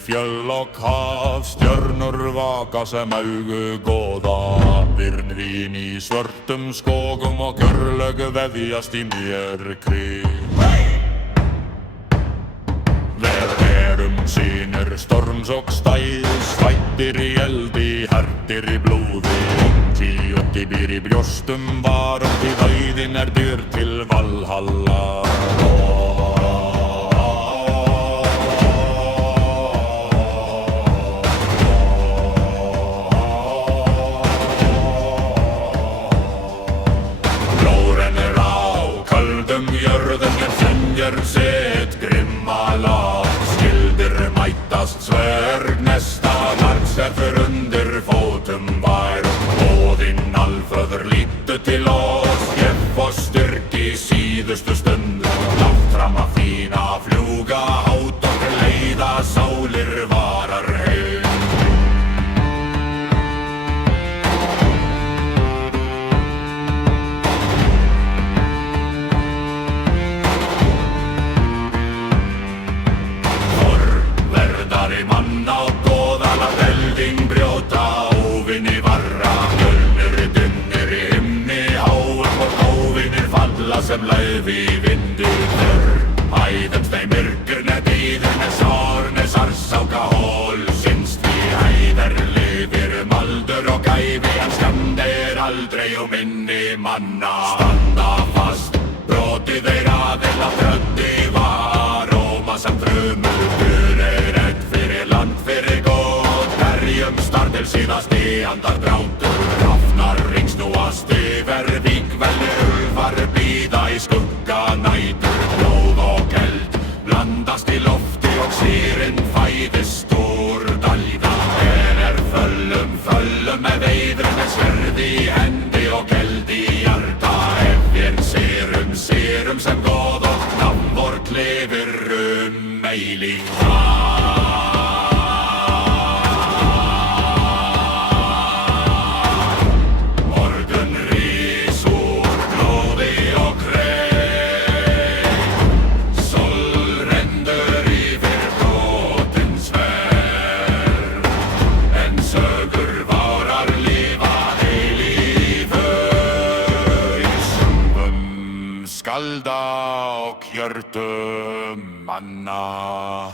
fjöll og haf, stjörnur vaka sem augu góða. Virnvín í svörtum skógum og gjörlög vefjast í myrkri. Við erum synir storms og stæðs, fæddir í eldi, hertir í blóði. Tíuti býr í brjóstum varum, því dauðinn dyr til Valhalla. Sitt grimma lag, skildir mætast sverg næsta margs fyrir undir fótum vær. Óðinn alföður lítu til oss, geff og styrk í síðustu stund. Látt fram að fína fljúga hátt og leiða sálir varar heim. Manna og góðala velding brjóta, óvinni varra. Mjölnir dynnir í himni háum og óvinnir falla sem lauf í vindi. Hæðumst ei myrkrne bíðurne sárne sarsáka hól. Synnst við hæðar lifir aldur og gæfi, hann skamdir aldrei minni manna. Standa fast, brotið þeir aðeila tröndi var, róma sem frumur star til síðasti andardráttur. Hrafnar ringsnúast yfir vígvelli, ulfar bíða í skugga nætur. Blóð og eld blandast í lofti og sýrin fæðist úr dælda. En föllum með veiðrum, með sverð í hendi og eld í hjarta. Efjinn sérum sem góð og nafn vort lifir eilíft. Skalda og hjörtum manna.